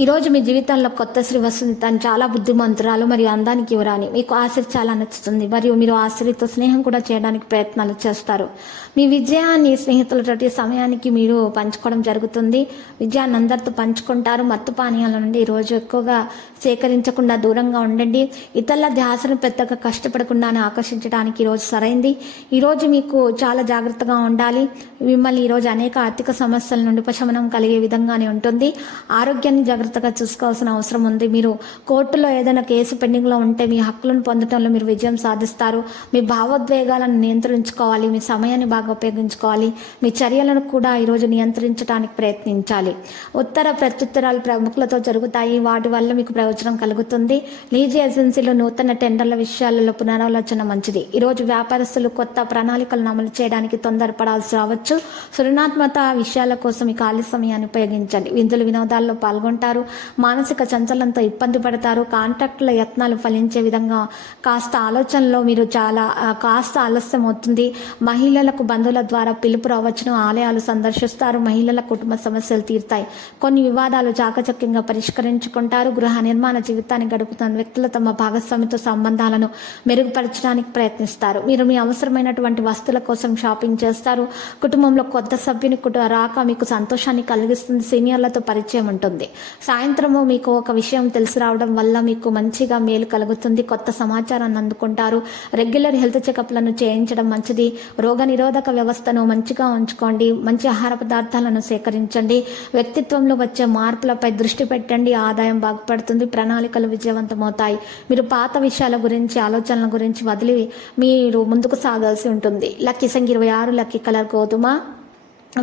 ఈరోజు మీ జీవితంలో కొత్త శ్రీ వస్తుంది తను చాలా బుద్ధిమంతురాలు మరియు అందానికి యువరాని మీకు ఆశ్చర్య చాలా నచ్చుతుంది. మరియు మీరు ఆ స్త్రీతో స్నేహం కూడా చేయడానికి ప్రయత్నాలు చేస్తారు. మీ విజయాన్ని స్నేహితులతోటి సమయానికి మీరు పంచుకోవడం జరుగుతుంది. విజయాన్ని అందరితో పంచుకుంటారు. మత్తు పానీయాల నుండి ఈరోజు రోజు ఎక్కువగా సేకరించకుండా దూరంగా ఉండండి. ఇతరుల ధ్యాసను పెద్దగా కష్టపడకుండానే ఆకర్షించడానికి ఈరోజు సరైంది. ఈ రోజు మీకు చాలా జాగ్రత్తగా ఉండాలి. మిమ్మల్ని ఈరోజు అనేక ఆర్థిక సమస్యల నుండి ఉపశమనం కలిగే విధంగానే ఉంటుంది. ఆరోగ్యాన్ని జాగ్రత్తగా చూసుకోవాల్సిన అవసరం ఉంది. మీరు కోర్టులో ఏదైనా కేసు పెండింగ్లో ఉంటే మీ హక్కులను పొందడంలో మీరు విజయం సాధిస్తారు. మీ భావోద్వేగాలను నియంత్రించుకోవాలి. మీ సమయాన్ని బాగా ఉపయోగించుకోవాలి. మీ చర్యలను కూడా ఈరోజు నియంత్రించడానికి ప్రయత్నించాలి. ఉత్తర ప్రత్యుత్తరాలు ప్రముఖులతో జరుగుతాయి. వాటి వల్ల మీకు ప్రయోజనం కలుగుతుంది. లీజీ ఏజెన్సీలు నూతన టెండర్ల విషయాలలో పునరాలోచన మంచిది. ఈరోజు వ్యాపారస్తులు కొత్త ప్రణాళికలను అమలు చేయడానికి తొందరపడాల్సి రావచ్చు. సృజనాత్మక విషయాల కోసం మీ ఖాళీ సమయాన్ని ఉపయోగించండి. విందులు వినోదాల్లో పాల్గొంటారు. మానసిక చంచలంతో ఇబ్బంది పడతారు. కాంట్రాక్టుల యత్నాలు ఫలించే విధంగా కాస్త ఆలోచనలో మీరు చాలా కాస్త ఆలస్యం అవుతుంది. మహిళలకు బంధువుల ద్వారా పిలుపు రావచ్చును. ఆలయాలు సందర్శిస్తారు. మహిళల కుటుంబ సమస్యలు తీరుతాయి. కొన్ని వివాదాలు చాకచక్యంగా పరిష్కరించుకుంటారు. గృహ నిర్మాణ జీవితాన్ని గడుపుతున్న వ్యక్తులు తమ భాగస్వామితో సంబంధాలను మెరుగుపరచడానికి ప్రయత్నిస్తారు. మీరు మీ అవసరమైనటువంటి వస్తువుల కోసం షాపింగ్ చేస్తారు. కుటుంబంలో కొత్త సభ్యుని కుట రాక మీకు సంతోషాన్ని కలిగిస్తుంది. సీనియర్లతో పరిచయం ఉంటుంది. సాయంత్రము మీకు ఒక విషయం తెలిసి రావడం వల్ల మీకు మంచిగా మేలు కలుగుతుంది. కొత్త సమాచారాన్ని అందుకుంటారు. రెగ్యులర్ హెల్త్ చెకప్లను చేయించడం మంచిది. రోగ నిరోధక వ్యవస్థను మంచిగా ఉంచుకోండి. మంచి ఆహార పదార్థాలను సేకరించండి. వ్యక్తిత్వంలో వచ్చే మార్పులపై దృష్టి పెట్టండి. ఆదాయం బాగుపడుతుంది. ప్రణాళికలు విజయవంతమవుతాయి. మీరు పాత విషయాల గురించి ఆలోచనల గురించి వదిలి మీరు ముందుకు సాగాల్సి ఉంటుంది. లక్కీ సంఖ్య ఇరవై ఆరు లక్కీ కలర్ గోధుమ.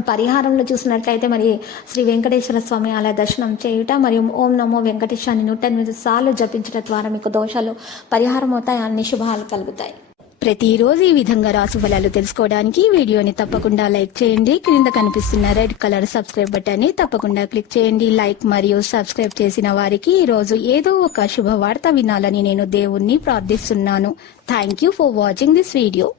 పరిహారంలో చూసినట్లయితే మరి శ్రీ వెంకటేశ్వర స్వామి ఆలయ దర్శనం చేయుట మరియు ఓం నమో వెంకటేశాన్ని నూట ఎనిమిది సార్లు జపించడం ద్వారా మీకు దోషాలు పరిహారం అవుతాయి అన్ని శుభాలు కలుగుతాయి. ప్రతిరోజు ఈ విధంగా రాసు ఫలాలు తెలుసుకోవడానికి వీడియోని తప్పకుండా లైక్ చేయండి. క్రింద కనిపిస్తున్న రెడ్ కలర్ సబ్స్క్రైబ్ బటన్ని తప్పకుండా క్లిక్ చేయండి. లైక్ మరియు సబ్స్క్రైబ్ చేసిన వారికి ఈ రోజు ఏదో ఒక శుభవార్త వినాలని నేను దేవుణ్ణి ప్రార్థిస్తున్నాను. Thank you for watching this video